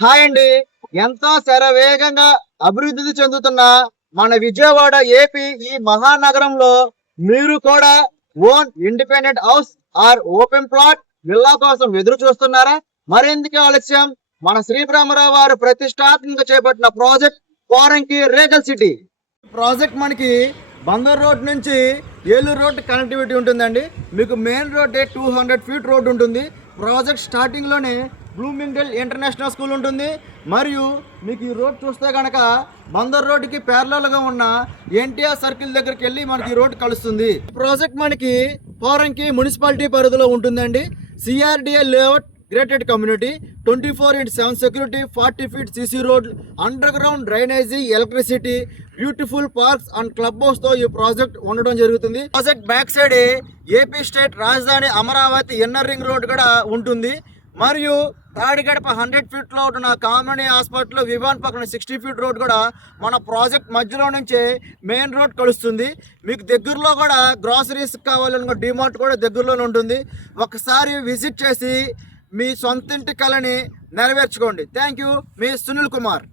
Hi అండి. ఎంతో శరవేగంగా అభివృద్ధి చెందుతున్న మన విజయవాడ ఏపీ ఈ మహానగరంలో మీరు కూడా own independent house or open plot villa కోసం ఎదురు చూస్తున్నారా? మరెందుకు ఆలస్యం? మన శ్రీ బ్రహ్మరావు వారు ప్రతిష్టాత్మకంగా చేపట్టిన ప్రాజెక్ట్ పోరంకి రేగల్ సిటీ ప్రాజెక్ట్ మనకి బందర్ రోడ్ నుంచి ఏలూరు రోడ్ కనెక్టివిటీ ఉంటుందండి. మీకు మెయిన్ రోడ్ 200 ఫీట్ రోడ్ ఉంటుంది. ప్రాజెక్ట్ స్టార్టింగ్లోనే బ్లూమింగ్డేల్ ఇంటర్నేషనల్ స్కూల్ ఉంటుంది. మరియు మీకు ఈ రోడ్ చూస్తే కనుక బందర్ రోడ్డుకి ప్యారలల్గా ఉన్న ఎన్టీఆర్ సర్కిల్ దగ్గరికి వెళ్ళి మనకి ఈ రోడ్ కలుస్తుంది. ప్రాజెక్ట్ మనకి పోరంకి మున్సిపాలిటీ పరిధిలో ఉంటుందండి. CRDA layout grated community 24/7 security, 40 feet CC road, under ground drainage, electricity, beautiful parks and club house తో ఈ ప్రాజెక్ట్ ఉండడం జరుగుతుంది. Project back side AP state రాజధాని అమరావతి ఇన్నర్ రింగ్ రోడ్ కూడా ఉంటుంది. మరియు థర్డ్ గడప 100 ఫీట్ లో ఉన్న కామినీ హాస్పిటల్ వివాన్ పక్కన 60 ఫీట్ రోడ్ కూడా మన ప్రాజెక్ట్ మధ్యలో నుంచే మెయిన్ రోడ్ కలుస్తుంది. మీకు దగ్గరలో కూడా గ్రాసరీస్ కావాలనుకో డిమార్ట్ కూడా దగ్గరలోనే ఉంటుంది. ఒకసారి విజిట్ చేసి మీ సొంతింటి కళని నెరవేర్చుకోండి. Thank you. మీ సునీల్ కుమార్.